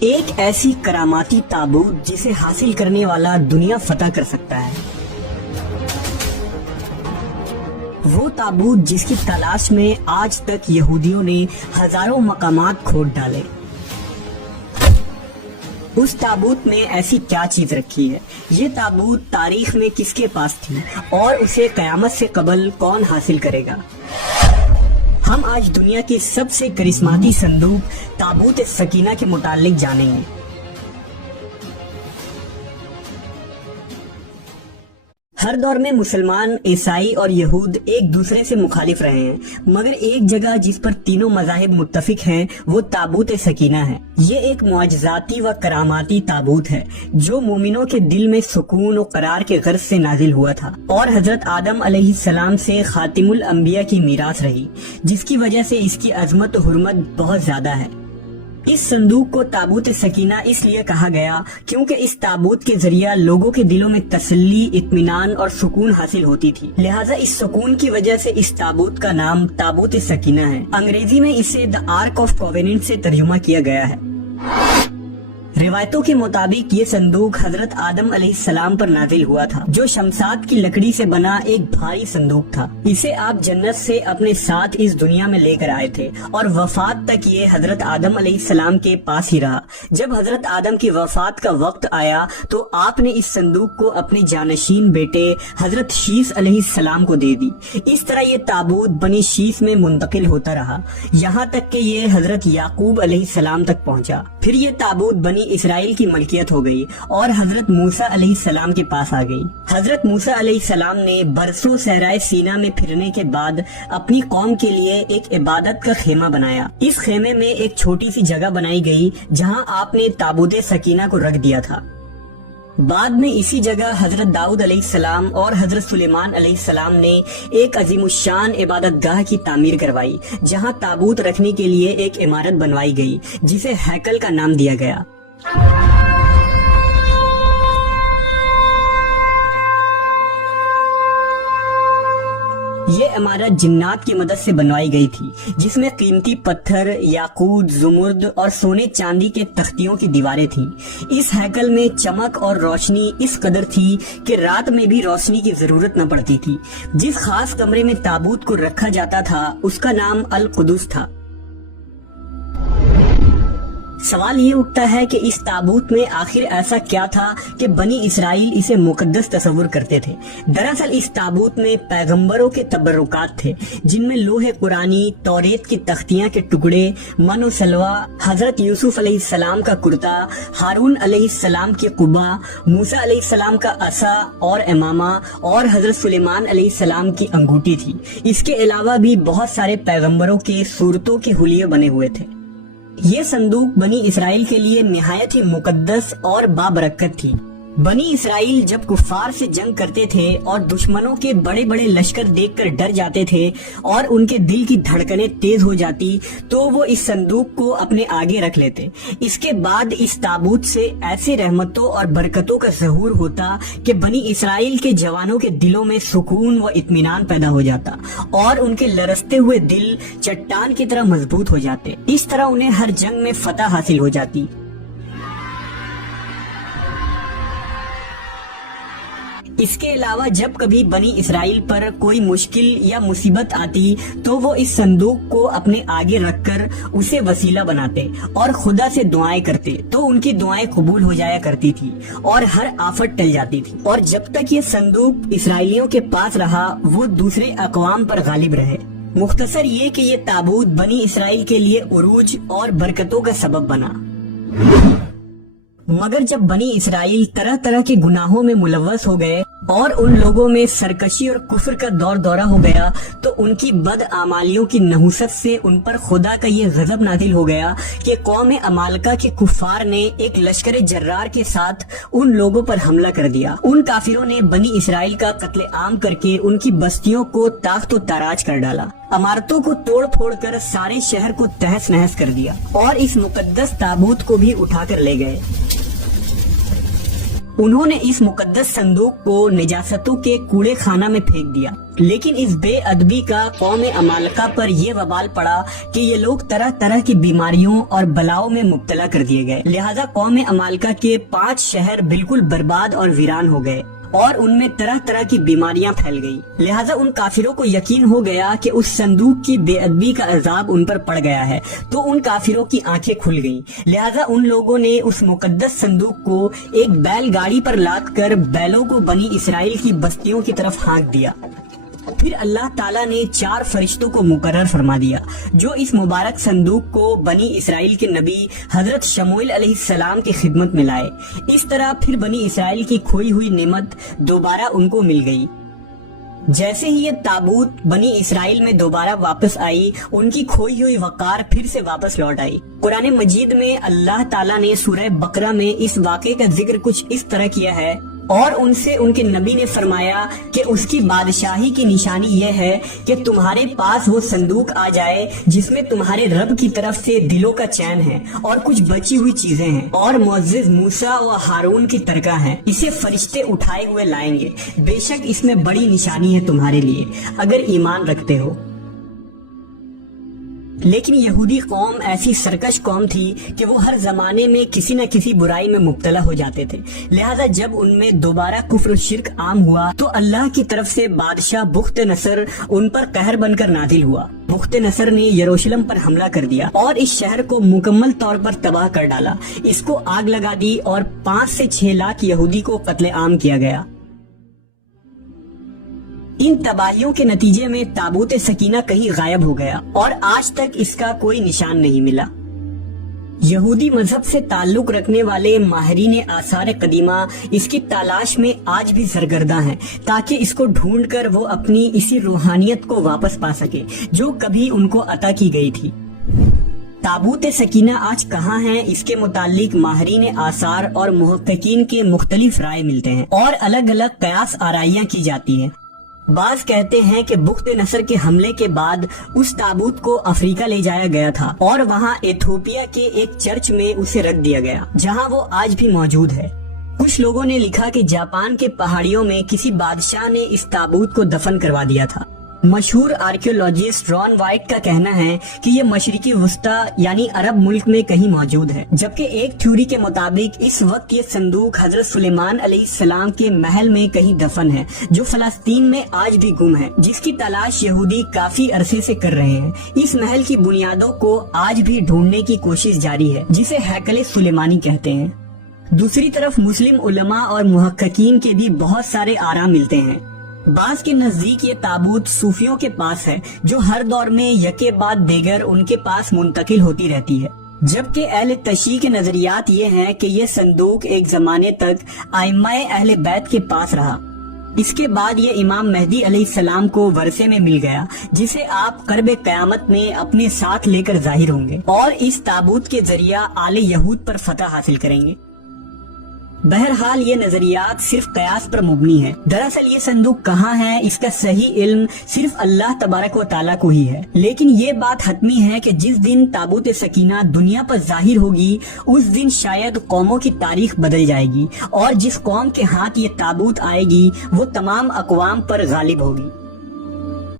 ایک ایسی کراماتی تابوت جسے حاصل کرنے والا دنیا فتح کر سکتا ہے، وہ تابوت جس کی تلاش میں آج تک یہودیوں نے ہزاروں مقامات کھود ڈالے۔ اس تابوت میں ایسی کیا چیز رکھی ہے؟ یہ تابوت تاریخ میں کس کے پاس تھی اور اسے قیامت سے قبل کون حاصل کرے گا؟ ہم آج دنیا کی سب سے کرسماتی صندوق تابوت سکینہ کے متعلق جانیں گے۔ ہر دور میں مسلمان، عیسائی اور یہود ایک دوسرے سے مخالف رہے ہیں، مگر ایک جگہ جس پر تینوں مذاہب متفق ہیں وہ تابوت سکینہ ہے۔ یہ ایک معجزاتی و کراماتی تابوت ہے جو مومنوں کے دل میں سکون و قرار کے غرض سے نازل ہوا تھا اور حضرت آدم علیہ السلام سے خاتم الانبیاء کی میراث رہی، جس کی وجہ سے اس کی عظمت و حرمت بہت زیادہ ہے۔ اس صندوق کو تابوت سکینہ اس لیے کہا گیا کیونکہ اس تابوت کے ذریعہ لوگوں کے دلوں میں تسلی، اطمینان اور سکون حاصل ہوتی تھی، لہٰذا اس سکون کی وجہ سے اس تابوت کا نام تابوت سکینہ ہے۔ انگریزی میں اسے دی آرک آف کووننٹ سے ترجمہ کیا گیا ہے۔ روایتوں کے مطابق یہ صندوق حضرت آدم علیہ السلام پر نازل ہوا تھا، جو شمشاد کی لکڑی سے بنا ایک بھاری صندوق تھا۔ اسے آپ جنت سے اپنے ساتھ اس دنیا میں لے کر آئے تھے اور وفات تک یہ حضرت آدم علیہ السلام کے پاس ہی رہا۔ جب حضرت آدم کی وفات کا وقت آیا تو آپ نے اس صندوق کو اپنے جانشین بیٹے حضرت شیث علیہ السلام کو دے دی۔ اس طرح یہ تابوت بنی شیث میں منتقل ہوتا رہا، یہاں تک کہ یہ حضرت یعقوب علیہ السلام تک پہنچا۔ پھر یہ تابوت بنی اسرائیل کی ملکیت ہو گئی اور حضرت موسیٰ علیہ السلام کے پاس آ گئی۔ حضرت موسیٰ علیہ السلام نے برسوں صحرائے سینا میں پھرنے کے بعد اپنی قوم کے لیے ایک عبادت کا خیمہ بنایا۔ اس خیمے میں ایک چھوٹی سی جگہ بنائی گئی جہاں آپ نے تابوت سکینہ کو رکھ دیا تھا۔ بعد میں اسی جگہ حضرت داؤد علیہ السلام اور حضرت سلیمان علیہ السلام نے ایک عظیم الشان عبادت گاہ کی تعمیر کروائی، جہاں تابوت رکھنے کے لیے ایک عمارت بنوائی گئی جسے ہیکل کا نام دیا گیا۔ یہ عمارت جنات کی مدد سے بنوائی گئی تھی، جس میں قیمتی پتھر، یاقوت، زمرد اور سونے چاندی کے تختیوں کی دیواریں تھیں۔ اس ہیکل میں چمک اور روشنی اس قدر تھی کہ رات میں بھی روشنی کی ضرورت نہ پڑتی تھی۔ جس خاص کمرے میں تابوت کو رکھا جاتا تھا اس کا نام القدس تھا۔ سوال یہ اٹھتا ہے کہ اس تابوت میں آخر ایسا کیا تھا کہ بنی اسرائیل اسے مقدس تصور کرتے تھے؟ دراصل اس تابوت میں پیغمبروں کے تبرکات تھے، جن میں لوح قرآنی، توریت کی تختیاں کے ٹکڑے، من و سلوہ، حضرت یوسف علیہ السلام کا کرتا، ہارون علیہ السلام کی قبا، موسیٰ علیہ السلام کا عصا اور امامہ اور حضرت سلیمان علیہ السلام کی انگوٹھی تھی۔ اس کے علاوہ بھی بہت سارے پیغمبروں کے صورتوں کے حلیے بنے ہوئے تھے۔ یہ صندوق بنی اسرائیل کے لیے نہایت ہی مقدس اور بابرکت تھی۔ بنی اسرائیل جب کفار سے جنگ کرتے تھے اور دشمنوں کے بڑے بڑے لشکر دیکھ کر ڈر جاتے تھے اور ان کے دل کی دھڑکنیں تیز ہو جاتی تو وہ اس صندوق کو اپنے آگے رکھ لیتے۔ اس کے بعد اس تابوت سے ایسے رحمتوں اور برکتوں کا ظہور ہوتا کہ بنی اسرائیل کے جوانوں کے دلوں میں سکون و اطمینان پیدا ہو جاتا اور ان کے لرزتے ہوئے دل چٹان کی طرح مضبوط ہو جاتے۔ اس طرح انہیں ہر جنگ میں فتح حاصل ہو جاتی۔ اس کے علاوہ جب کبھی بنی اسرائیل پر کوئی مشکل یا مصیبت آتی تو وہ اس صندوق کو اپنے آگے رکھ کر اسے وسیلہ بناتے اور خدا سے دعائیں کرتے تو ان کی دعائیں قبول ہو جایا کرتی تھی اور ہر آفت ٹل جاتی تھی۔ اور جب تک یہ صندوق اسرائیلیوں کے پاس رہا وہ دوسرے اقوام پر غالب رہے۔ مختصر یہ کہ یہ تابوت بنی اسرائیل کے لیے عروج اور برکتوں کا سبب بنا۔ مگر جب بنی اسرائیل طرح طرح کے گناہوں میں ملوث ہو گئے اور ان لوگوں میں سرکشی اور کفر کا دور دورہ ہو گیا تو ان کی بدعمالیوں کی نحوست سے ان پر خدا کا یہ غضب نازل ہو گیا کہ قوم عمالقہ کے کفار نے ایک لشکر جرار کے ساتھ ان لوگوں پر حملہ کر دیا۔ ان کافروں نے بنی اسرائیل کا قتل عام کر کے ان کی بستیوں کو تاخت و تاراج کر ڈالا، عمارتوں کو توڑ پھوڑ کر سارے شہر کو تہس نہس کر دیا اور اس مقدس تابوت کو بھی اٹھا کر لے گئے۔ انہوں نے اس مقدس صندوق کو نجاستوں کے کوڑے خانہ میں پھینک دیا لیکن اس بے ادبی کا قوم امالکہ پر یہ وبال پڑا کہ یہ لوگ طرح طرح کی بیماریوں اور بلاؤں میں مبتلا کر دیے گئے، لہذا قوم امالکہ کے 5 شہر بالکل برباد اور ویران ہو گئے اور ان میں طرح طرح کی بیماریاں پھیل گئی۔ لہذا ان کافروں کو یقین ہو گیا کہ اس صندوق کی بے ادبی کا عذاب ان پر پڑ گیا ہے، تو ان کافروں کی آنکھیں کھل گئیں۔ لہذا ان لوگوں نے اس مقدس صندوق کو ایک بیل گاڑی پر لاد کر بیلوں کو بنی اسرائیل کی بستیوں کی طرف ہانک دیا۔ پھر اللہ تعالیٰ نے 4 فرشتوں کو مقرر فرما دیا جو اس مبارک صندوق کو بنی اسرائیل کے نبی حضرت شموئیل علیہ السلام کی خدمت میں لائے۔ اس طرح پھر بنی اسرائیل کی کھوئی ہوئی نعمت دوبارہ ان کو مل گئی۔ جیسے ہی یہ تابوت بنی اسرائیل میں دوبارہ واپس آئی، ان کی کھوئی ہوئی وقار پھر سے واپس لوٹ آئی۔ قرآن مجید میں اللہ تعالیٰ نے سورہ بقرہ میں اس واقعے کا ذکر کچھ اس طرح کیا ہے، اور ان سے ان کے نبی نے فرمایا کہ اس کی بادشاہی کی نشانی یہ ہے کہ تمہارے پاس وہ صندوق آ جائے جس میں تمہارے رب کی طرف سے دلوں کا چین ہے اور کچھ بچی ہوئی چیزیں ہیں اور معزز موسیٰ و ہارون کی ترکہ ہیں، اسے فرشتے اٹھائے ہوئے لائیں گے، بے شک اس میں بڑی نشانی ہے تمہارے لیے اگر ایمان رکھتے ہو۔ لیکن یہودی قوم ایسی سرکش قوم تھی کہ وہ ہر زمانے میں کسی نہ کسی برائی میں مبتلا ہو جاتے تھے، لہذا جب ان میں دوبارہ کفر و شرک عام ہوا تو اللہ کی طرف سے بادشاہ بخت نصر ان پر قہر بن کر نازل ہوا۔ بخت نصر نے یروشلم پر حملہ کر دیا اور اس شہر کو مکمل طور پر تباہ کر ڈالا، اس کو آگ لگا دی اور 5 سے 6 لاکھ یہودی کو قتل عام کیا گیا۔ ان تباہیوں کے نتیجے میں تابوت سکینہ کہیں غائب ہو گیا اور آج تک اس کا کوئی نشان نہیں ملا۔ یہودی مذہب سے تعلق رکھنے والے ماہرین آثار قدیمہ اس کی تلاش میں آج بھی سرگرداں ہیں تاکہ اس کو ڈھونڈ کر وہ اپنی اسی روحانیت کو واپس پا سکے جو کبھی ان کو عطا کی گئی تھی۔ تابوت سکینہ آج کہاں ہے، اس کے متعلق ماہرین آثار اور محققین کے مختلف رائے ملتے ہیں اور الگ الگ قیاس آرائیاں کی جاتی ہیں۔ بعض کہتے ہیں کہ بخت نصر کے حملے کے بعد اس تابوت کو افریقہ لے جایا گیا تھا اور وہاں ایتھوپیا کے ایک چرچ میں اسے رکھ دیا گیا جہاں وہ آج بھی موجود ہے۔ کچھ لوگوں نے لکھا کہ جاپان کے پہاڑیوں میں کسی بادشاہ نے اس تابوت کو دفن کروا دیا تھا۔ مشہور آرکیولوجسٹ ران وائٹ کا کہنا ہے کہ یہ مشرقی وسطی یعنی عرب ملک میں کہیں موجود ہے، جبکہ ایک تھیوری کے مطابق اس وقت یہ صندوق حضرت سلیمان علیہ السلام کے محل میں کہیں دفن ہے جو فلسطین میں آج بھی گم ہے، جس کی تلاش یہودی کافی عرصے سے کر رہے ہیں۔ اس محل کی بنیادوں کو آج بھی ڈھونڈنے کی کوشش جاری ہے جسے ہیکل سلیمانی کہتے ہیں۔ دوسری طرف مسلم علماء اور محققین کے بھی بہت سارے آراء ملتے ہیں۔ بعض کے نزدیک یہ تابوت صوفیوں کے پاس ہے جو ہر دور میں یکے بعد دیگر ان کے پاس منتقل ہوتی رہتی ہے، جبکہ اہل تشیع کے نظریات یہ ہیں کہ یہ صندوق ایک زمانے تک ائمہ اہل بیت کے پاس رہا، اس کے بعد یہ امام مہدی علیہ السلام کو ورثے میں مل گیا جسے آپ قرب قیامت میں اپنے ساتھ لے کر ظاہر ہوں گے اور اس تابوت کے ذریعہ آل یہود پر فتح حاصل کریں گے۔ بہرحال یہ نظریات صرف قیاس پر مبنی ہے، دراصل یہ صندوق کہاں ہے اس کا صحیح علم صرف اللہ تبارک و تعالیٰ کو ہی ہے، لیکن یہ بات حتمی ہے کہ جس دن تابوت سکینہ دنیا پر ظاہر ہوگی اس دن شاید قوموں کی تاریخ بدل جائے گی اور جس قوم کے ہاتھ یہ تابوت آئے گی وہ تمام اقوام پر غالب ہوگی۔